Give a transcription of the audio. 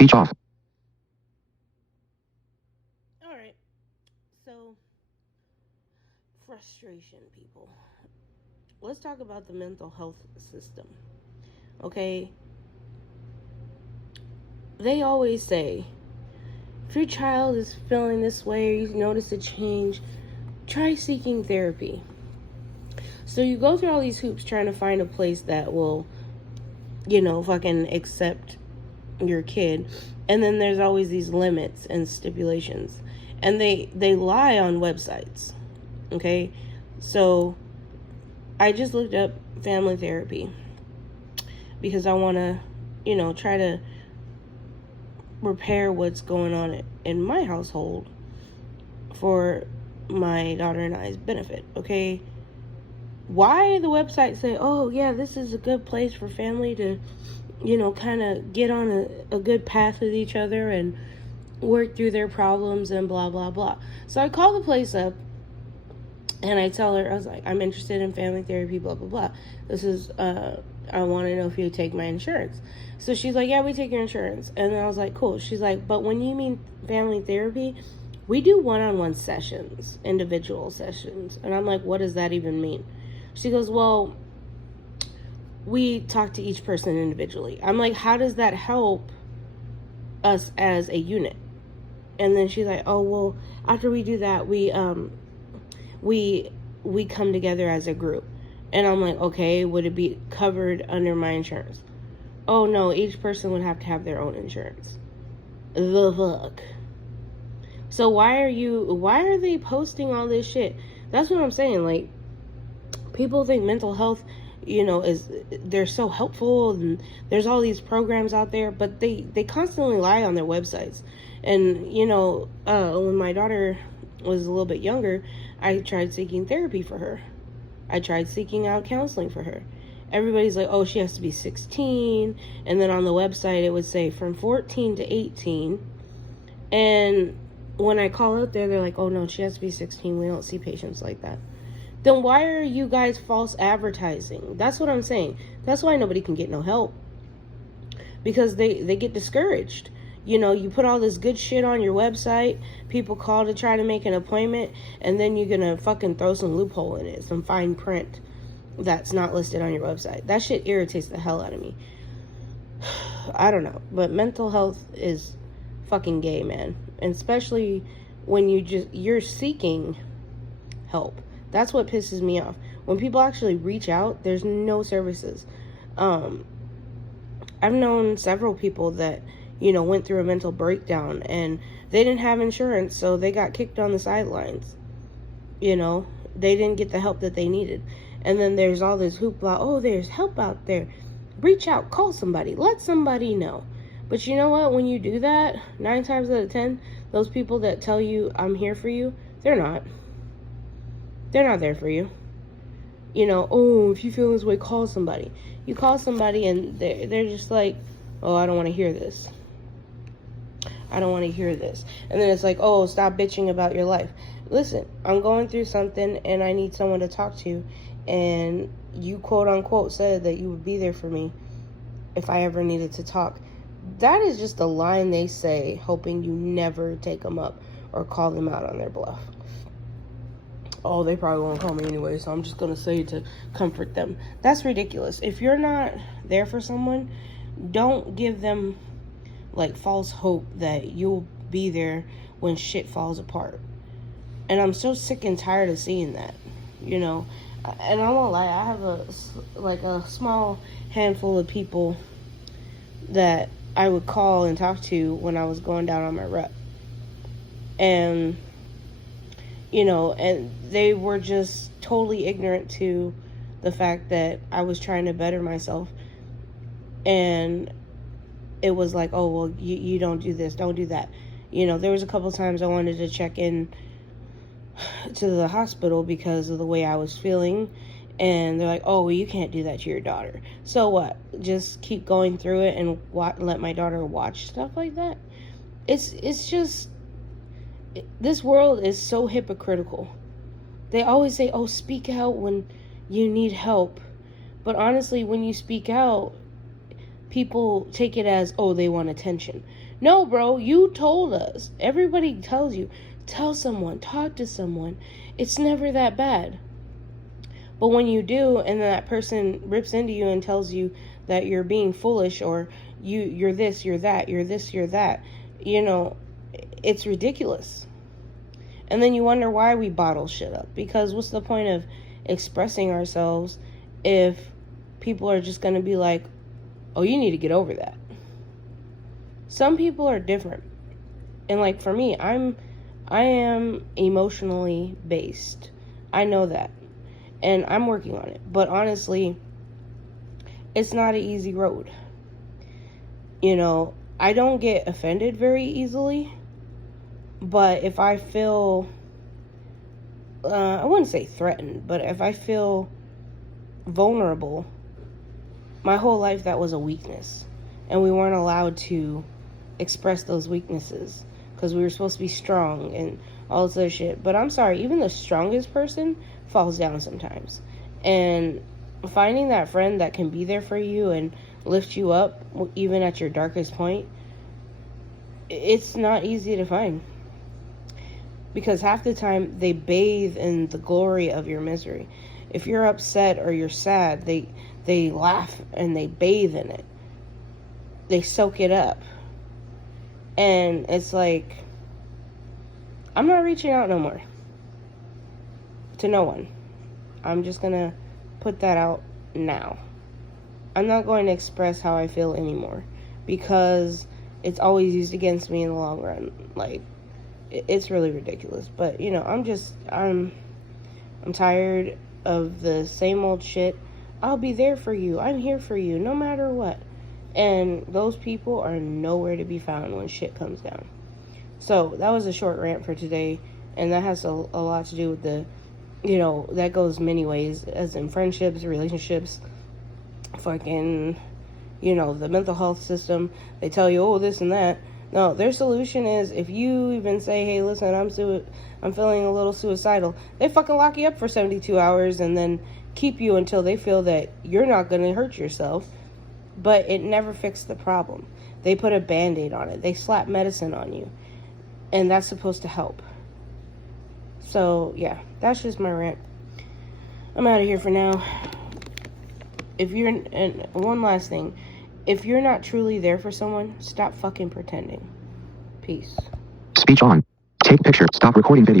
Speech off. All right. So, frustration, people. Let's talk about the mental health system. Okay? They always say if your child is feeling this way or you notice a change, try seeking therapy. So you go through all these hoops trying to find a place that will, fucking accept your kid. And then there's always these limits and stipulations. And they lie on websites. Okay? So I just looked up family therapy because I want to, try to repair what's going on in my household for my daughter and I's benefit. Okay? Why the website say, oh yeah, this is a good place for family to, kind of get on a good path with each other and work through their problems and blah blah blah. So I call the place up and I tell her, I was like, I'm interested in family therapy, blah blah blah. This is I want to know if you take my insurance. So she's like, yeah, we take your insurance. And I was like, cool. She's like, but when you mean family therapy, we do one-on-one sessions, individual sessions. And I'm like, what does that even mean? She goes, well, we talk to each person individually. I'm like, how does that help us as a unit? And then she's like, oh, well, after we do that, we come together as a group. And I'm like, okay, would it be covered under my insurance? Oh no, each person would have to have their own insurance. The fuck. So why are they posting all this shit? That's what I'm saying. Like, people think mental health, they're so helpful and there's all these programs out there, but they constantly lie on their websites. And, when my daughter was a little bit younger, I tried seeking therapy for her. I tried seeking out counseling for her. Everybody's like, oh, she has to be 16. And then on the website, it would say from 14 to 18. And when I call out there, they're like, oh, no, she has to be 16. We don't see patients like that. Then why are you guys false advertising? That's what I'm saying. That's why nobody can get no help. Because they get discouraged. You put all this good shit on your website, people call to try to make an appointment, and then you're gonna fucking throw some loophole in it, some fine print that's not listed on your website. That shit irritates the hell out of me. I don't know, but mental health is fucking gay, man. And especially when you're seeking help. That's what pisses me off. When people actually reach out, there's no services. I've known several people that went through a mental breakdown and they didn't have insurance, so they got kicked on the sidelines. They didn't get the help that they needed. And then there's all this hoopla, oh, there's help out there. Reach out, call somebody, let somebody know. But you know what? When you do that, 9 times out of 10, those people that tell you, I'm here for you, they're not. They're not there for you. Oh, if you feel this way, call somebody. You call somebody and they're just like, oh, I don't want to hear this. I don't want to hear this. And then it's like, oh, stop bitching about your life. Listen, I'm going through something and I need someone to talk to. And you quote unquote said that you would be there for me if I ever needed to talk. That is just a line they say, hoping you never take them up or call them out on their bluff. Oh, they probably won't call me anyway, so I'm just going to say to comfort them. That's ridiculous. If you're not there for someone, don't give them like false hope that you'll be there when shit falls apart. And I'm so sick and tired of seeing that, And I won't lie, I have a small handful of people that I would call and talk to when I was going down on my rep. And and they were just totally ignorant to the fact that I was trying to better myself. And it was like, oh, well, you don't do this, don't do that. There was a couple times I wanted to check in to the hospital because of the way I was feeling. And they're like, oh, well, you can't do that to your daughter. So what? Just keep going through it and let my daughter watch stuff like that? It's just... This world is so hypocritical. They always say, oh, speak out when you need help. But honestly, when you speak out, people take it as, oh, they want attention. No, bro, you told us. Everybody tells you, tell someone, talk to someone. It's never that bad. But when you do, and then that person rips into you and tells you that you're being foolish, or you're this, you're that, you're this, you're that, it's ridiculous. And then you wonder why we bottle shit up. Because what's the point of expressing ourselves if people are just going to be like, oh, you need to get over that. Some people are different. And like for me, I am emotionally based. I know that. And I'm working on it. But honestly, it's not an easy road. I don't get offended very easily. But if I feel, I wouldn't say threatened, but if I feel vulnerable, my whole life that was a weakness. And we weren't allowed to express those weaknesses because we were supposed to be strong and all this other shit. But I'm sorry, even the strongest person falls down sometimes. And finding that friend that can be there for you and lift you up even at your darkest point, it's not easy to find. Because half the time they bathe in the glory of your misery. If you're upset or you're sad, they laugh and they bathe in it. They soak it up. And it's like, I'm not reaching out no more. To no one. I'm just going to put that out now. I'm not going to express how I feel anymore. Because it's always used against me in the long run. Like, it's really ridiculous. But, I'm tired of the same old shit. I'll be there for you. I'm here for you, no matter what. And those people are nowhere to be found when shit comes down. So, that was a short rant for today. And that has a lot to do with the, that goes many ways. As in friendships, relationships, fucking, the mental health system. They tell you, oh, this and that. No, their solution is if you even say, hey, listen, I'm feeling a little suicidal, they fucking lock you up for 72 hours and then keep you until they feel that you're not going to hurt yourself. But it never fixed the problem. They put a Band-Aid on it. They slap medicine on you. And that's supposed to help. So, yeah, that's just my rant. I'm out of here for now. And one last thing. If you're not truly there for someone, stop fucking pretending. Peace. Speech on. Take picture. Stop recording video.